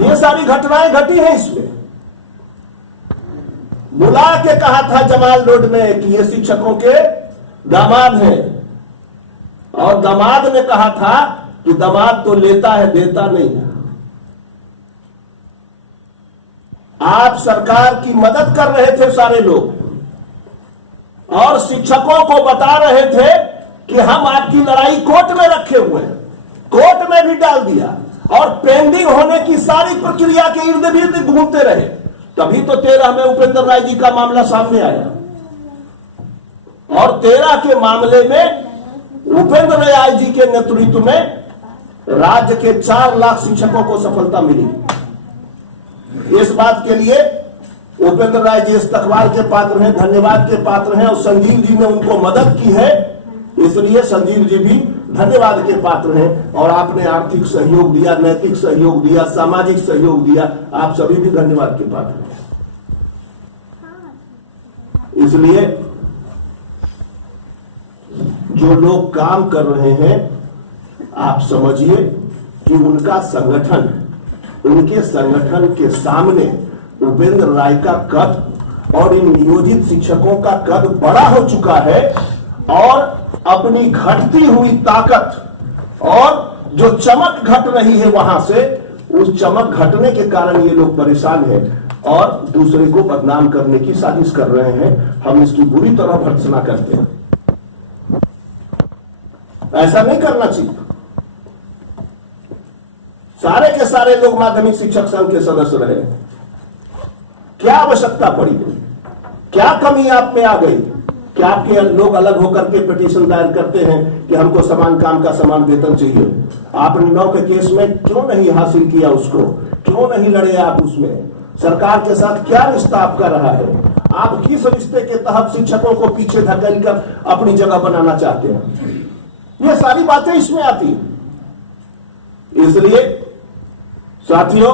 ये सारी घटनाएं घटी हैं इसमें। बुला के कहा था जमाल रोड में कि ये शिक्षकों के दामाद हैं, और दामाद ने कहा था कि दामाद तो लेता है देता नहीं है। आप सरकार की मदद कर रहे थे सारे लोग, और शिक्षकों को बता रहे थे कि हम आपकी लड़ाई कोर्ट में रखे हुए हैं, कोर्ट में भी डाल दिया, और पेंडिंग होने की सारी प्रक्रिया के इर्द गिर्द घूमते रहे। तभी तो 13 में उपेंद्र राय जी का मामला सामने आया, और 13 के मामले में उपेंद्र राय जी के नेतृत्व में राज्य के 4 लाख शिक्षकों को सफलता मिली। इस बात के लिए उपेंद्र राय जी इस्तकबाल के पात्र हैं, धन्यवाद के पात्र हैं, और संजीव जी ने उनको मदद की है, इसलिए संजीव जी भी धन्यवाद के पात्र हैं। और आपने आर्थिक सहयोग दिया, नैतिक सहयोग दिया, सामाजिक सहयोग दिया, आप सभी भी धन्यवाद के पात्र हैं। इसलिए जो लोग काम कर रहे हैं, आप समझिए कि उनका संगठन, उनके संगठन के सामने उपेंद्र राय का कद और इन नियोजित शिक्षकों का कद बड़ा हो चुका है, और अपनी घटती हुई ताकत और जो चमक घट रही है वहां से, उस चमक घटने के कारण ये लोग परेशान हैं और दूसरे को बदनाम करने की साजिश कर रहे हैं। हम इसकी बुरी तरह भर्त्सना करते हैं। ऐसा नहीं करना चाहिए। सारे के सारे लोग माध्यमिक शिक्षक संघ के सदस्य रहे, क्या आवश्यकता पड़ी, क्या कमी आप में आ गई कि आपके लोग अलग होकर के पिटीशन दायर करते हैं कि हमको समान काम का समान वेतन चाहिए। आपने 9 के केस में क्यों नहीं हासिल किया उसको, क्यों नहीं लड़े आप उसमें? सरकार के साथ क्या रिश्ता आपका रहा है? आप किस रिश्ते के तहत शिक्षकों को पीछे धकेल कर अपनी जगह बनाना चाहते हैं? ये सारी बातें इसमें आती हैं। इसलिए साथियों,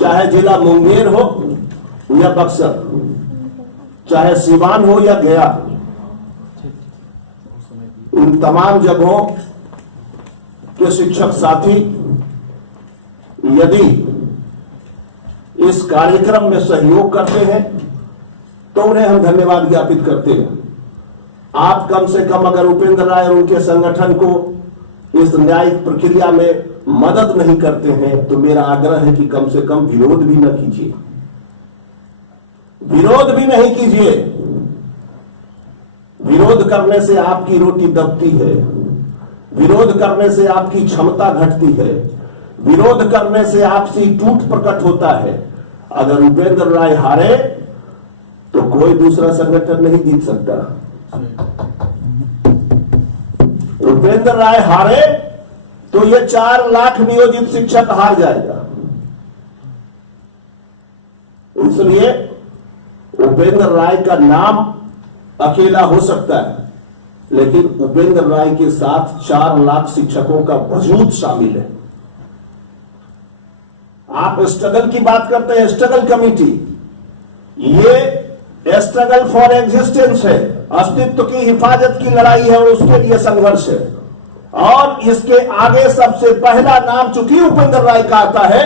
चाहे जिला मुंगेर हो या बक्सर, चाहे सीवान हो या गया, इन तमाम जगहों के शिक्षक साथी यदि इस कार्यक्रम में सहयोग करते हैं तो उन्हें हम धन्यवाद ज्ञापित करते हैं। आप कम से कम अगर उपेंद्र राय और उनके संगठन को इस न्यायिक प्रक्रिया में मदद नहीं करते हैं तो मेरा आग्रह है कि कम से कम विरोध भी न कीजिए, विरोध भी नहीं कीजिए। विरोध करने से आपकी रोटी दबती है, विरोध करने से आपकी क्षमता घटती है, विरोध करने से आपसी टूट प्रकट होता है। अगर उपेंद्र राय हारे तो कोई दूसरा संगठन नहीं जीत सकता। उपेंद्र राय हारे तो ये 4 लाख नियोजित शिक्षक हार जाएगा। इसलिए उपेंद्र राय का नाम अकेला हो सकता है, लेकिन उपेंद्र राय के साथ 4 लाख शिक्षकों का वजूद शामिल है। आप स्ट्रगल की बात करते हैं, स्ट्रगल कमेटी, ये स्ट्रगल फॉर एग्जिस्टेंस है, अस्तित्व की हिफाजत की लड़ाई है और उसके लिए संघर्ष है। और इसके आगे सबसे पहला नाम चूंकि उपेंद्र राय का आता है,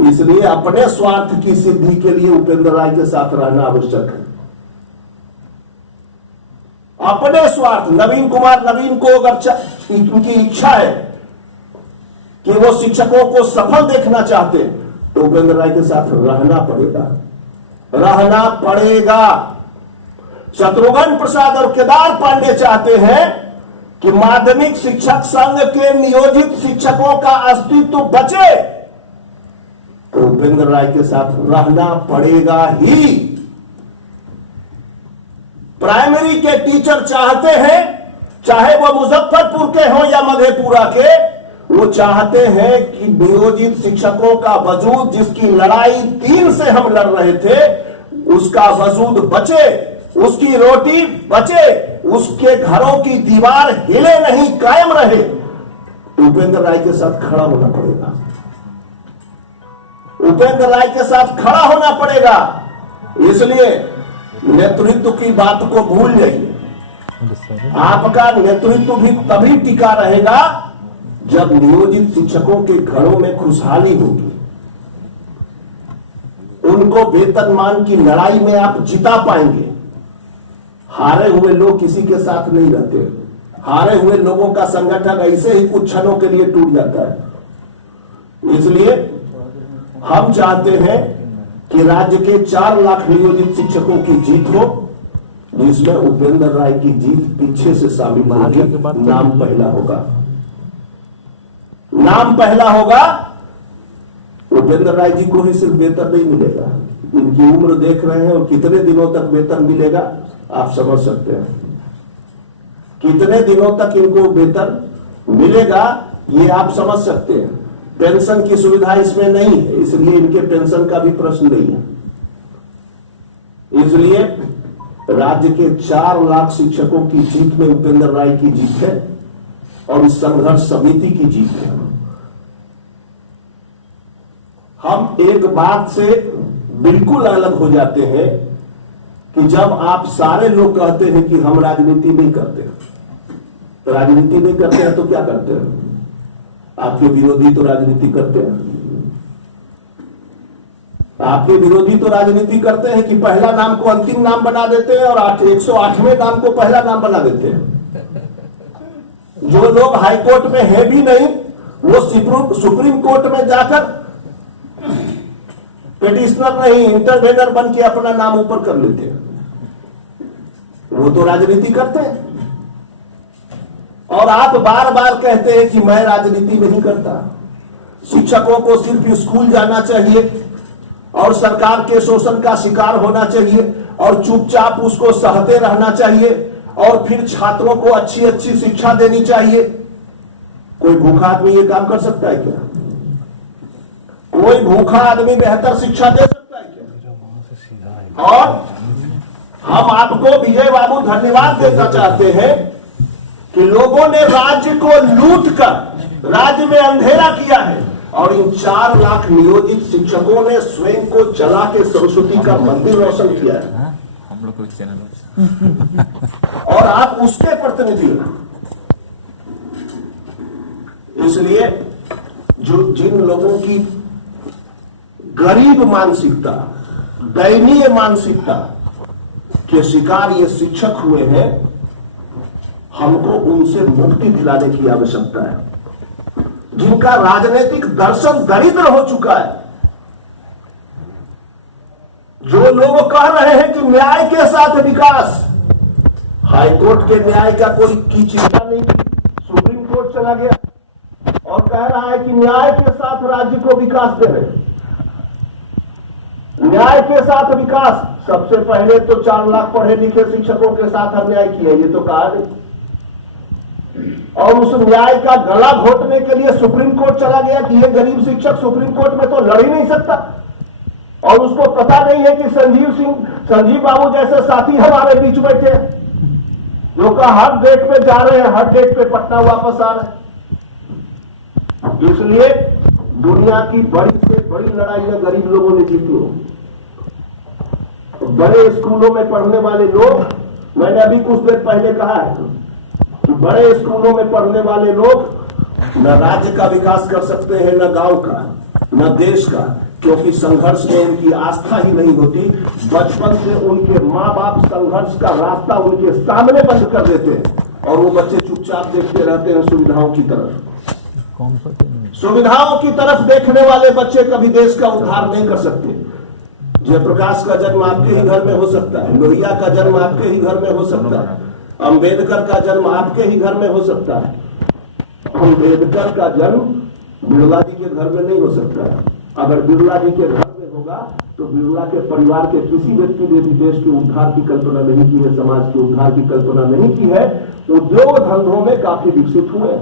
इसलिए अपने स्वार्थ की सिद्धि के लिए उपेंद्र राय के साथ रहना आवश्यक है। अपने स्वार्थ, नवीन कुमार नवीन को अगर उनकी इच्छा है कि वो शिक्षकों को सफल देखना चाहते हैं तो उपेंद्र राय के साथ रहना पड़ेगा, रहना पड़ेगा। शत्रुघ्न प्रसाद और केदार पांडे चाहते हैं कि माध्यमिक शिक्षक संघ के नियोजित शिक्षकों का अस्तित्व बचे, तो उपेंद्र राय के साथ रहना पड़ेगा ही। प्राइमरी के टीचर चाहते हैं, चाहे वो मुजफ्फरपुर के हों या मधेपुरा के, वो चाहते हैं कि नियोजित शिक्षकों का वजूद, जिसकी लड़ाई 3 से हम लड़ रहे थे, उसका वजूद बचे, उसकी रोटी बचे, उसके घरों की दीवार हिले नहीं, कायम रहे। उपेंद्र राय के साथ खड़ा होना पड़ेगा, उपेंद्र राय के साथ खड़ा होना पड़ेगा। इसलिए नेतृत्व की बात को भूल जाइए। आपका नेतृत्व भी तभी टिका रहेगा जब नियोजित शिक्षकों के घरों में खुशहाली होगी, उनको वेतनमान की लड़ाई में आप जिता पाएंगे। हारे हुए लोग किसी के साथ नहीं रहते। हारे हुए लोगों का संगठन ऐसे ही कुछ क्षणों के लिए टूट जाता है। इसलिए हम चाहते हैं कि राज्य के 4 लाख नियोजित शिक्षकों की जीत हो, जिसमें उपेंद्र राय की जीत पीछे से शामिल होगी। नाम पहला होगा, नाम पहला होगा। उपेंद्र राय जी को ही सिर्फ वेतन नहीं मिलेगा, इनकी उम्र देख रहे हैं और कितने दिनों तक वेतन मिलेगा आप समझ सकते हैं। कितने दिनों तक इनको वेतन मिलेगा ये आप समझ सकते हैं। पेंशन की सुविधा इसमें नहीं है, इसलिए इनके पेंशन का भी प्रश्न नहीं है। इसलिए राज्य के 4 लाख शिक्षकों की जीत में उपेंद्र राय की जीत है और इस संघर्ष समिति की जीत है। हम एक बात से बिल्कुल अलग हो जाते हैं कि जब आप सारे लोग कहते हैं कि हम राजनीति नहीं करते, तो राजनीति नहीं करते हैं तो क्या करते हैं? आपके विरोधी तो राजनीति करते हैं। आपके विरोधी तो राजनीति करते हैं कि पहला नाम को अंतिम नाम बना देते हैं और 108वें नाम को पहला नाम बना देते हैं। जो लोग हाईकोर्ट में हैं भी नहीं, वो सुप्रीम कोर्ट में जाकर पिटिशनर नहीं, इंटरवेनर बन के अपना नाम ऊपर कर लेते हैं। वो तो राजनीति करते हैं। और आप बार बार कहते हैं कि मैं राजनीति नहीं करता। शिक्षकों को सिर्फ स्कूल जाना चाहिए और सरकार के शोषण का शिकार होना चाहिए और चुपचाप उसको सहते रहना चाहिए और फिर छात्रों को अच्छी अच्छी शिक्षा देनी चाहिए। कोई भूखा आदमी ये काम कर सकता है क्या? कोई भूखा आदमी बेहतर शिक्षा दे सकता है क्या? और हम आपको विजय बाबू धन्यवाद देना चाहते हैं कि लोगों ने राज्य को लूट कर राज्य में अंधेरा किया है और इन 4 लाख नियोजित शिक्षकों ने स्वयं को जला के सरस्वती का मंदिर रोशन किया है। हम लोग चैनल और आप उसके प्रतिनिधि हैं। इसलिए जो जिन लोगों की गरीब मानसिकता, दयनीय मानसिकता के शिकार ये शिक्षक हुए हैं, हमको उनसे मुक्ति दिलाने की आवश्यकता है। जिनका राजनीतिक दर्शन दरिद्र हो चुका है, जो लोग कह रहे हैं कि न्याय के साथ विकास, हाईकोर्ट के न्याय का कोई की चिंता नहीं, सुप्रीम कोर्ट चला गया और कह रहा है कि न्याय के साथ राज्य को विकास दे रहे। न्याय के साथ विकास, सबसे पहले तो 4 लाख पढ़े लिखे शिक्षकों के साथ अन्याय किया, ये तो कहा नहीं। और उस न्याय का गला घोटने के लिए सुप्रीम कोर्ट चला गया कि ये गरीब शिक्षक सुप्रीम कोर्ट में तो लड़ ही नहीं सकता। और उसको पता नहीं है कि संजीव बाबू जैसे साथी हमारे बीच बैठे हैं, जो का हर डेट पे जा रहे हैं, हर डेट पे पटना वापस आ रहे हैं। इसलिए दुनिया की बड़ी से बड़ी लड़ाई में गरीब लोगों ने जीती हो। बड़े स्कूलों में पढ़ने वाले लोग, मैंने अभी कुछ देर पहले कहा है कि बड़े स्कूलों में पढ़ने वाले लोग न राज्य का विकास कर सकते हैं, न गांव का, न देश का, क्योंकि संघर्ष में उनकी आस्था ही नहीं होती। बचपन से उनके माँ बाप संघर्ष का रास्ता उनके सामने बंद कर देते हैं और वो बच्चे चुपचाप देखते रहते हैं सुविधाओं की तरफ। सुविधाओं की तरफ देखने वाले बच्चे कभी देश का उद्धार नहीं कर सकते। जयप्रकाश का जन्म आपके ही घर में हो सकता है, लोहिया का जन्म आपके ही घर में हो सकता है, अंबेडकर का जन्म आपके ही घर में हो सकता है। अंबेडकर का जन्म बिरला जी के घर में नहीं हो सकता है। अगर बिरला जी के घर में होगा तो बिरला के परिवार के किसी व्यक्ति ने भी देश के उद्धार की कल्पना नहीं की है, समाज के उद्धार की कल्पना नहीं की है। उद्योग धंधों में काफी विकसित हुए।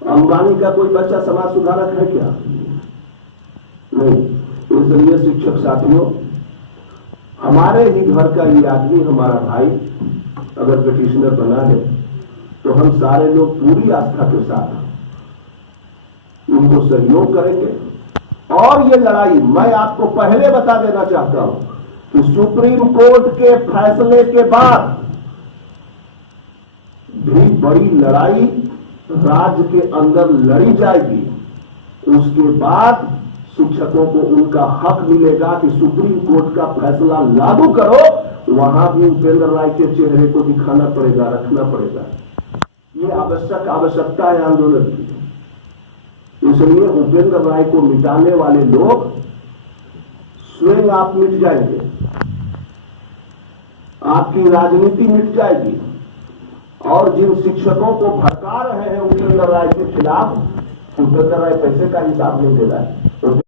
अंबानी का कोई बच्चा समाज सुधारक है क्या? नहीं। इसलिए शिक्षक साथियों, हमारे ही घर का ये आदमी, हमारा भाई अगर पिटिशनर बना है तो हम सारे लोग पूरी आस्था के साथ उनको सहयोग करेंगे। और ये लड़ाई मैं आपको पहले बता देना चाहता हूं कि सुप्रीम कोर्ट के फैसले के बाद भी बड़ी लड़ाई राज्य के अंदर लड़ी जाएगी। उसके बाद शिक्षकों को उनका हक मिलेगा कि सुप्रीम कोर्ट का फैसला लागू करो, वहां भी उपेंद्र राय के चेहरे को दिखाना पड़ेगा, रखना पड़ेगा। ये आवश्यकता है आंदोलन की। इसलिए उपेंद्र राय को मिटाने वाले लोग स्वयं आप मिट जाएंगे, आपकी राजनीति मिट जाएगी। और जिन शिक्षकों को भड़का रहे हैं उपेंद्र राय के खिलाफ, उपेंद्र राय पैसे का हिसाब नहीं दे रहा है।